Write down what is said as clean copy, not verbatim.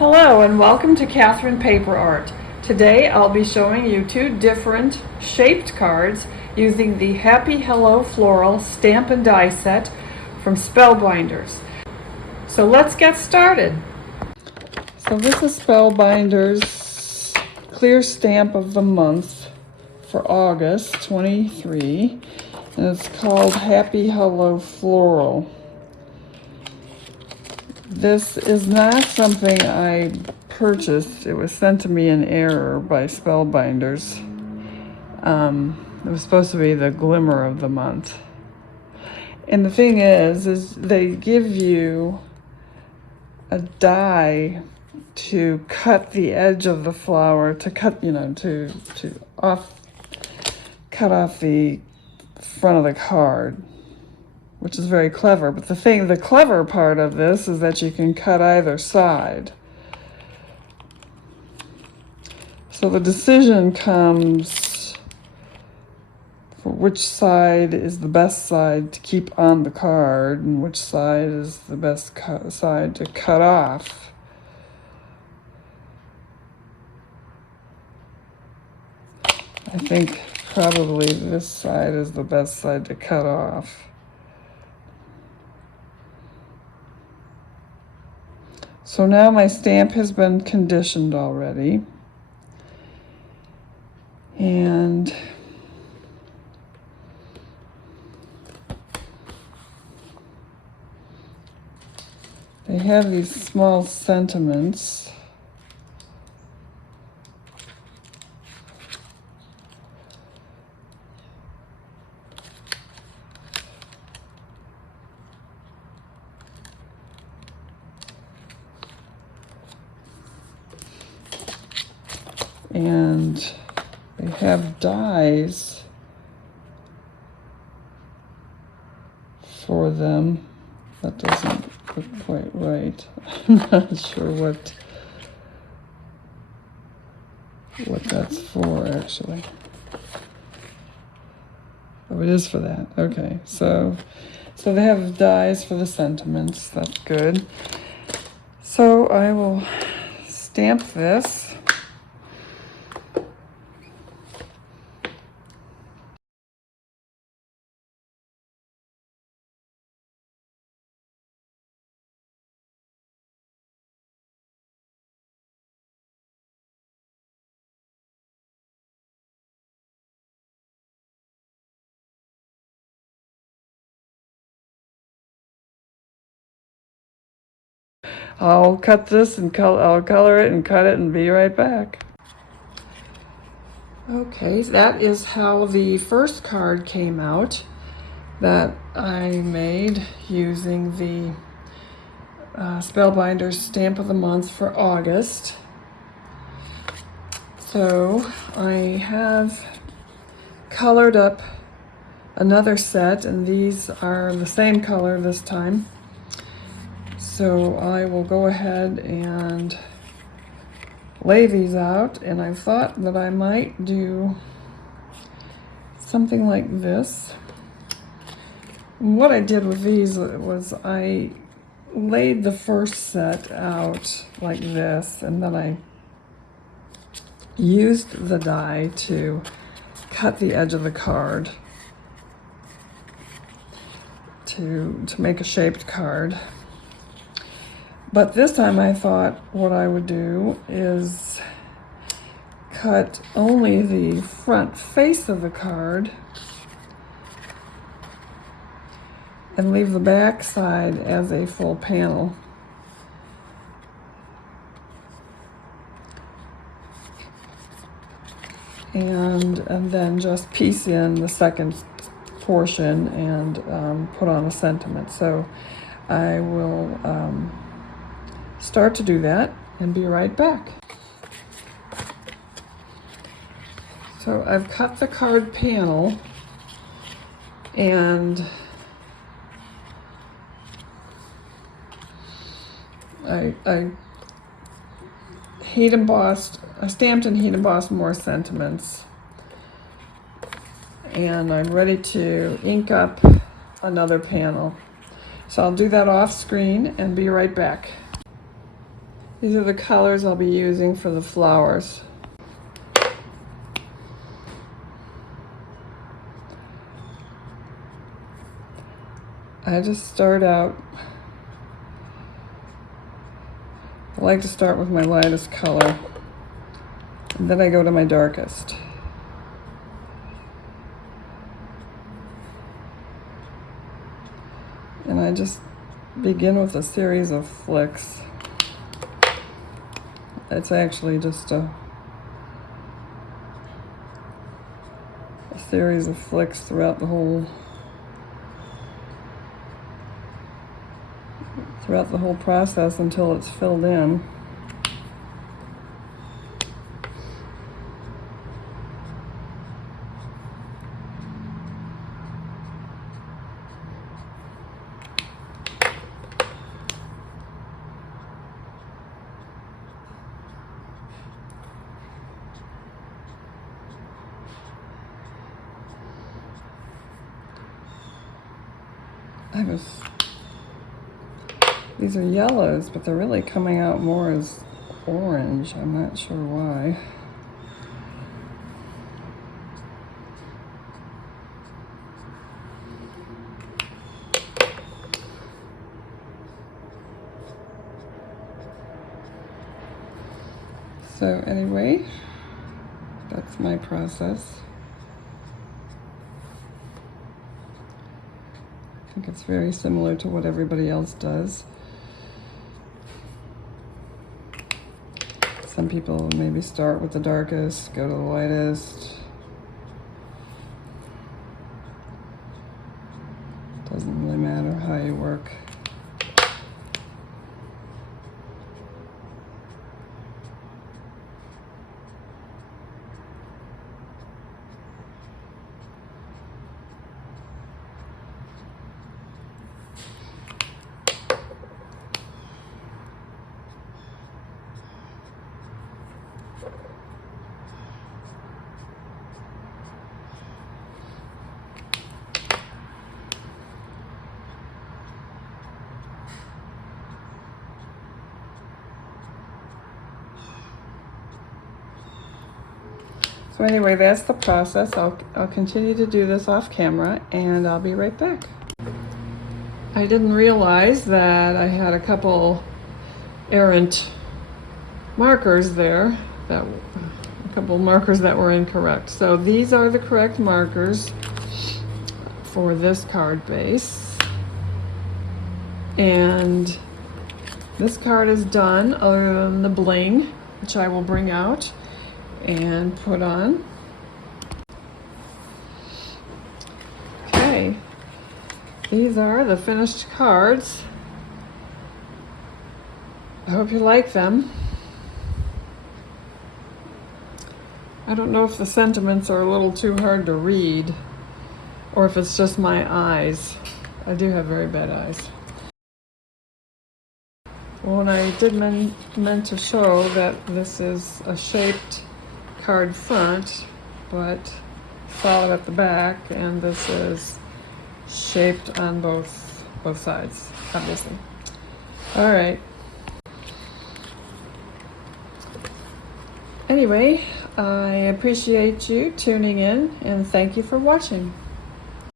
Hello and welcome to Catherine Paper Art. Today I'll be showing you two different shaped cards using the Happy Hello Floral stamp and die set from Spellbinders. So let's get started. So this is Spellbinders clear stamp of the month for August 23, and it's called Happy Hello Floral. This is not something I purchased. It was sent to me in error by Spellbinders. It was supposed to be the glimmer of the month. And the thing is they give you a die to cut the edge of the flower, to cut, cut off the front of the card, which is very clever. But the clever part of this is that you can cut either side. So the decision comes for which side is the best side to keep on the card and which side is the best side to cut off. I think probably this side is the best side to cut off. So now my stamp has been conditioned already, and they have these small sentiments. And they have dies for them. That doesn't look quite right. I'm not sure what that's for, actually. Oh, it is for that. Okay, so they have dies for the sentiments. That's good. So I will stamp this. I'll cut this and I'll color it and cut it and be right back. Okay, that is how the first card came out that I made using the Spellbinders stamp of the month for August. So I have colored up another set, and these are the same color this time. So I will go ahead and lay these out, and I thought that I might do something like this. And what I did with these was I laid the first set out like this, and then I used the die to cut the edge of the card to make a shaped card. But this time I thought what I would do is cut only the front face of the card and leave the back side as a full panel. And then just piece in the second portion and put on a sentiment. So I will start to do that and be right back. So I've cut the card panel, and I stamped and heat embossed more sentiments, and I'm ready to ink up another panel. So I'll do that off screen and be right back. These are the colors I'll be using for the flowers. I just start out, I like to start with my lightest color, and then I go to my darkest. And I just begin with a series of flicks. It's actually just a series of flicks throughout the whole process until it's filled in. These are yellows, but they're really coming out more as orange. I'm not sure why. So anyway, that's my process. I think it's very similar to what everybody else does. Some people maybe start with the darkest, go to the lightest. Doesn't really matter how you work. So anyway, that's the process. I'll continue to do this off camera, and I'll be right back. I didn't realize that I had a couple errant markers there, a couple markers that were incorrect. So these are the correct markers for this card base. And this card is done, other than the bling, which I will bring out and put on. Okay, these are the finished cards. I hope you like them. I don't know if the sentiments are a little too hard to read, or if it's just my eyes. I do have very bad eyes. Well, and I did meant to show that this is a shaped card front, but solid at the back, and this is shaped on both sides, obviously. All right. Anyway, I appreciate you tuning in, and thank you for watching.